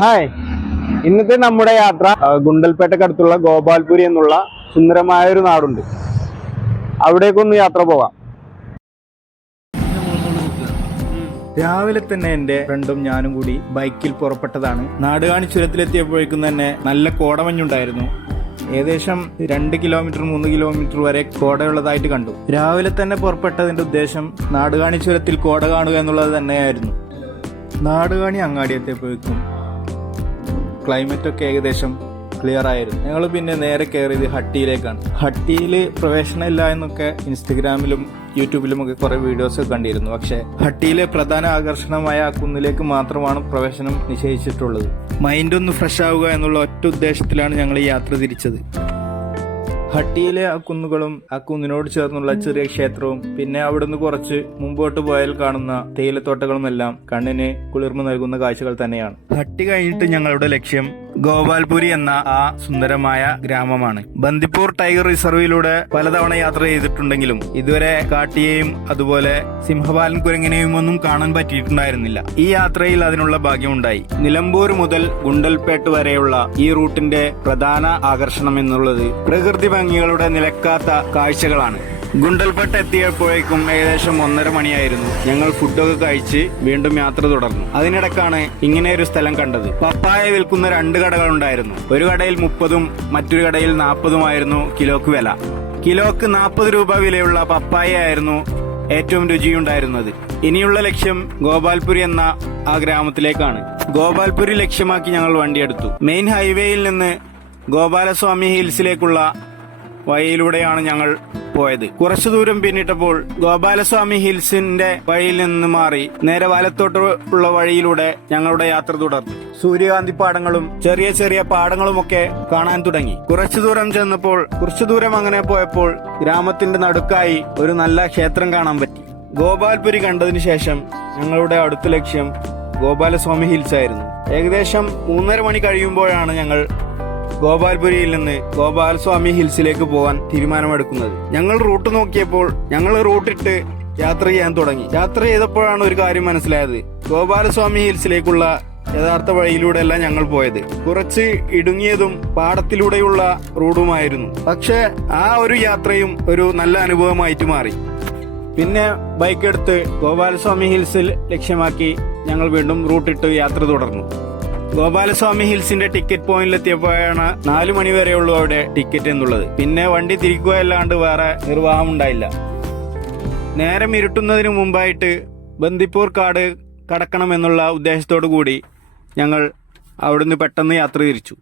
Hi, ഇന്നത്തെ നമ്മുടെ യാത്ര ഗുണ്ടൽപേട്ടക്കടുത്തുള്ള ഗോപാൽപുരി എന്നുള്ള സുന്ദരമായ ഒരു നാടുണ്ട്. അവിടേക്കൊന്ന് യാത്ര പോവാം. രാവിലെ തന്നെ എൻ്റെ ഫ്രണ്ടും ഞാനും കൂടി ബൈക്കിൽ പുറപ്പെട്ടതാണ്. നാടുകാണി ചുരത്തിലെത്തിയപ്പോഴേക്കും തന്നെ നല്ല കോടമഞ്ഞുണ്ടായിരുന്നു. ഏകദേശം 2 കിലോമീറ്റർ 3 കിലോമീറ്റർ വരെ കോടയുള്ളതായിട്ട് കണ്ടു. രാവിലെ തന്നെ പുറപ്പെട്ടതിന്റെ ഉദ്ദേശം നാടുകാണി ചുരത്തിൽ കോട കാണുക എന്നുള്ളത് തന്നെയായിരുന്നു. നാടുകാണി അങ്ങാടി എത്തിയപ്പോഴേക്കും ക്ലൈമറ്റ് ഒക്കെ ഏകദേശം ക്ലിയർ ആയിരുന്നു. ഞങ്ങൾ പിന്നെ നേരെ കയറിയത് ഹട്ടിയിലേക്കാണ്. ഹട്ടിയിൽ പ്രവേശനം ഇല്ല എന്നൊക്കെ ഇൻസ്റ്റഗ്രാമിലും യൂട്യൂബിലും ഒക്കെ കുറെ വീഡിയോസ് കണ്ടിരുന്നു. പക്ഷെ ഹട്ടിയിലെ പ്രധാന ആകർഷണമായ ആ കുന്നിലേക്ക് മാത്രമാണ് പ്രവേശനം നിശ്ചയിച്ചിട്ടുള്ളത്. മൈൻഡ് ഒന്ന് ഫ്രഷ് ആവുക എന്നുള്ള ഒറ്റ ഉദ്ദേശത്തിലാണ് ഞങ്ങൾ ഈ യാത്ര തിരിച്ചത്. ഹട്ടിയിലെ ആ കുന്നുകളും ആ കുന്നിനോട് ചേർന്നുള്ള ചെറിയ ക്ഷേത്രവും പിന്നെ അവിടുന്ന് കുറച്ച് മുമ്പോട്ട് പോയാൽ കാണുന്ന തേയിലത്തോട്ടങ്ങളും എല്ലാം കണ്ണിന് കുളിർമ നൽകുന്ന കാഴ്ചകൾ തന്നെയാണ്. ഹട്ടി കഴിഞ്ഞിട്ട് ഞങ്ങളുടെ ലക്ഷ്യം ഗോപാൽപുരി എന്ന ആ സുന്ദരമായ ഗ്രാമമാണ്. ബന്ദിപ്പൂർ ടൈഗർ റിസർവിലൂടെ പലതവണ യാത്ര ചെയ്തിട്ടുണ്ടെങ്കിലും ഇതുവരെ കാട്ടിയെയും അതുപോലെ സിംഹപാലൻ കുരങ്ങിനെയും ഒന്നും കാണാൻ പറ്റിയിട്ടുണ്ടായിരുന്നില്ല. ഈ യാത്രയിൽ അതിനുള്ള ഭാഗ്യമുണ്ടായി. നിലമ്പൂർ മുതൽ ഗുണ്ടൽപേട്ട് വരെയുള്ള ഈ റൂട്ടിന്റെ പ്രധാന ആകർഷണം എന്നുള്ളത് പ്രകൃതി ഭംഗികളുടെ നിലക്കാത്ത കാഴ്ചകളാണ്. ഗുണ്ടൽപേട്ട് എത്തിയപ്പോഴേക്കും ഏകദേശം 1:30 മണിയായിരുന്നു. ഞങ്ങൾ ഫുഡൊക്കെ കഴിച്ച് വീണ്ടും യാത്ര തുടർന്നു. അതിനിടക്കാണ് ഇങ്ങനെ ഒരു സ്ഥലം കണ്ടത്. പപ്പായ വിൽക്കുന്ന 2 കടകളുണ്ടായിരുന്നു. ഒരു കടയിൽ 30ഉം മറ്റൊരു കടയിൽ 40ഉമായിരുന്നു കിലോക്ക് വില. കിലോക്ക് 40 രൂപ വിലയുള്ള പപ്പായ ആയിരുന്നു ഏറ്റവും രുചിയുണ്ടായിരുന്നത്. ഇനിയുള്ള ലക്ഷ്യം ഗോപാൽപുരി എന്ന ആ ഗ്രാമത്തിലേക്കാണ്. ഗോപാൽപുരി ലക്ഷ്യമാക്കി ഞങ്ങൾ വണ്ടിയെടുത്തു. മെയിൻ ഹൈവേയിൽ നിന്ന് ഗോപാലസ്വാമി ഹിൽസിലേക്കുള്ള വഴിയിലൂടെയാണ് ഞങ്ങൾ പോയത്. കുറച്ചു ദൂരം പിന്നിട്ടപ്പോൾ ഗോപാലസ്വാമി ഹിൽസിന്റെ വഴിയിൽ നിന്ന് മാറി നേരെ വലത്തോട്ടുള്ള വഴിയിലൂടെ ഞങ്ങളുടെ യാത്ര തുടർന്നു. സൂര്യകാന്തി പാടങ്ങളും ചെറിയ ചെറിയ പാടങ്ങളുമൊക്കെ കാണാൻ തുടങ്ങി. കുറച്ചു ദൂരം അങ്ങനെ പോയപ്പോൾ ഗ്രാമത്തിന്റെ നടുക്കായി ഒരു നല്ല ക്ഷേത്രം കാണാൻ പറ്റി. ഗോപാൽപുരി കണ്ടതിന് ശേഷം ഞങ്ങളുടെ അടുത്ത ലക്ഷ്യം ഗോപാലസ്വാമി ഹിൽസ് ആയിരുന്നു. ഏകദേശം 3:30 മണി കഴിയുമ്പോഴാണ് ഞങ്ങൾ ഗോപാൽപുരിയിൽ നിന്ന് ഗോപാലസ്വാമി ഹിൽസിലേക്ക് പോകാൻ തീരുമാനമെടുക്കുന്നത്. ഞങ്ങൾ റൂട്ട് നോക്കിയപ്പോൾ ഞങ്ങൾ റൂട്ടിട്ട് യാത്ര ചെയ്യാൻ തുടങ്ങി. യാത്ര ചെയ്തപ്പോഴാണ് ഒരു കാര്യം മനസ്സിലായത്. ഗോപാലസ്വാമി ഹിൽസിലേക്കുള്ള യഥാർത്ഥ വഴിയിലൂടെയല്ല ഞങ്ങൾ പോയത്. കുറച്ച് ഇടുങ്ങിയതും പാടത്തിലൂടെയുള്ള റോഡുമായിരുന്നു. പക്ഷെ ആ ഒരു യാത്രയും ഒരു നല്ല അനുഭവമായിട്ട് മാറി. പിന്നെ ബൈക്കെടുത്ത് ഗോപാലസ്വാമി ഹിൽസിൽ ലക്ഷ്യമാക്കി ഞങ്ങൾ വീണ്ടും റൂട്ടിട്ട് യാത്ര തുടർന്നു. ഗോപാലസ്വാമി ഹിൽസിന്റെ ടിക്കറ്റ് പോയിന്റിലെത്തിയപ്പോഴാണ് 4 മണി വരെയുള്ളൂ അവിടെ ടിക്കറ്റ് എന്നുള്ളത്. പിന്നെ വണ്ടി തിരിക്കുകയല്ലാണ്ട് വേറെ നിർവാഹം ഉണ്ടായില്ല. നേരം ഇരുട്ടുന്നതിന് മുമ്പായിട്ട് ബന്ദിപ്പൂർ കാട് കടക്കണമെന്നുള്ള ഉദ്ദേശത്തോടു കൂടി ഞങ്ങൾ അവിടുന്ന് പെട്ടെന്ന് യാത്ര തിരിച്ചു.